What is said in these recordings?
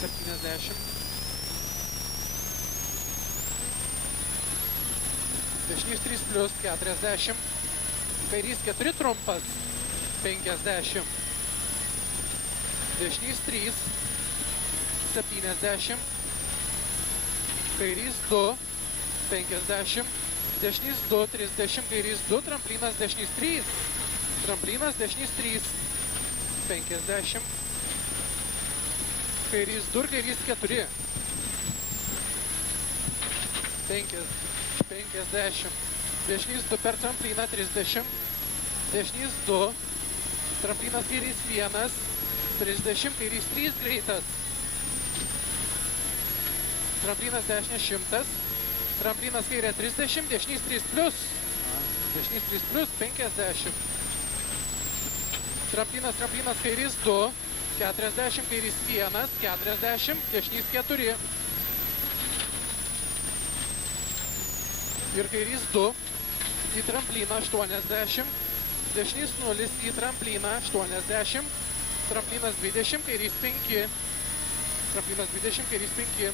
70. Dešinys 3 plius 40. Kairys 4 trumpas 50. Dešinys 3 70. Kairys 2 50. Dešinys 2 30. Kairys 2. Tramplinas dešinys 3. Tramplinas dešinys 3 50. Kairys 2 ir kairys 4. 50. Dešinys 2 per trampliną 30. Dešinys 2. Tramplinas kairys 1. 30. Kairys 3 greitas. Tramplinas dešinės 100. Tramplinas kairė 30. Dešinys 3 plius. Dešinys 3 plius 50. Tramplinas kairys 2. 40. Kairys 1. 40. Dešinys 4. Ir kairys 2 į trampliną 80, dešinys 0 į trampliną 80, tramplinas 20, kairys 5, tramplinas 20, kairys 5,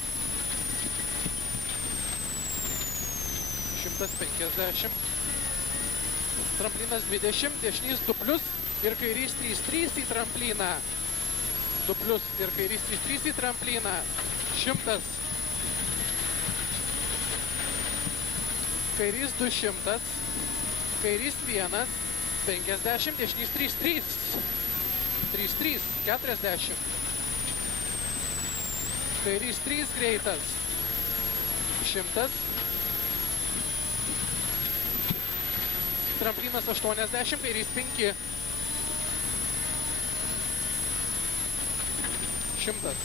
150, tramplinas 20, dešinys 2 plius ir kairys 3, 3 į trampliną, 2 plius ir kairys 3, 3 į trampliną, 100. Kairys 200, kairys 1, 50, dešinys 3, 3, 3, 3, 40. Kairys 3 greitas, 100. Tramplinas 80, kairys 5, 100.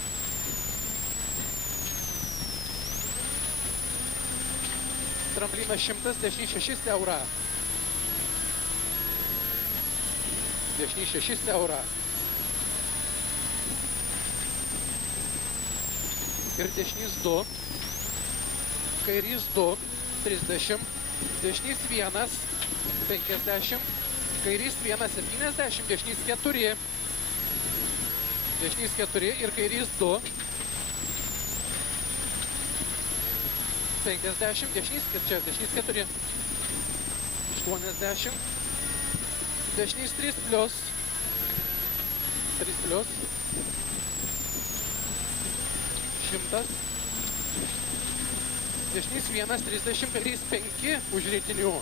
Tramplinas 100, dešinys 6 siaura. Dešinys 6 siaura. Ir dešinys 2. Kairys 2, 30. Dešinys 1, 50. Kairys 1, 70. Dešinys 4. Dešinys 4 ir kairys 2. 50, dešinys 4, 80, dešinys 3 plius, 100, dešinys 1, 30, kairys 5 už rytinių.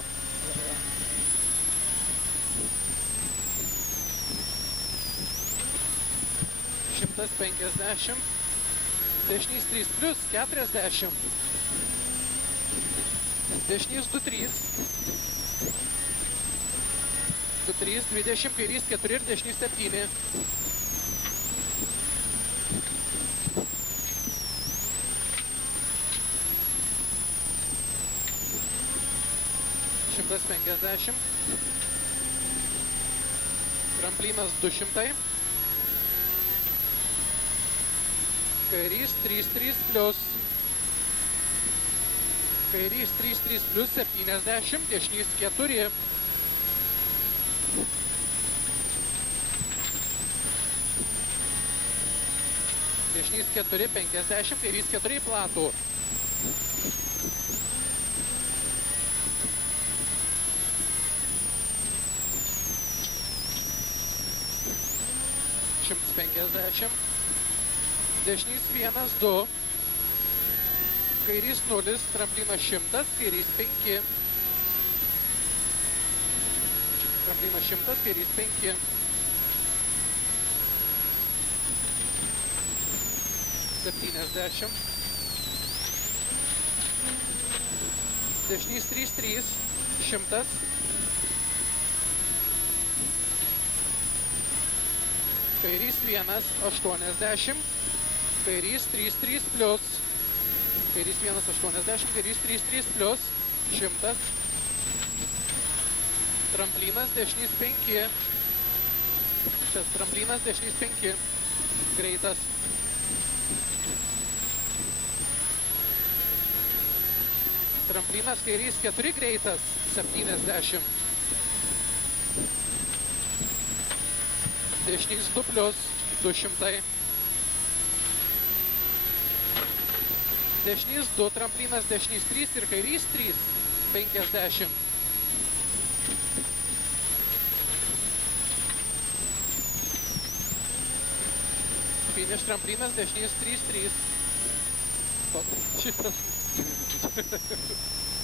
Šimtas 50, dešinys 3 plius 40. Dešinys 2, 3. 2, 3, 20, kairys 4 ir dešinys 7. Šimtas 50. Tramplinas 200. Kairys 3, 3 plius. Kairys 3, 3 plius 70, dešinys 4. Dešinys 4, 50, kairys 4 į platų. Šimtas 50. Dešinys 1, 2. Kairys 0, tramplinas 100, kairys 5. Tramplinas 100, kairys 5. Septyniasdešimt. Dešinys 3, 3, 100. Kairys 1, 80. Kairys 3, 3 plius. Kairys 1, 80. Kairys 3, 3 plius. 100. Tramplinas, dešinys 5. Čia tramplinas, dešinys 5. Greitas. Tramplinas, kairys 4 greitas. 70. Dešinys 2 plius. 200. Dešinys 2, tramplinas dešinys 3 ir kairys 3, 50. Finish tramplinas dešinys 3, 3. Šitas.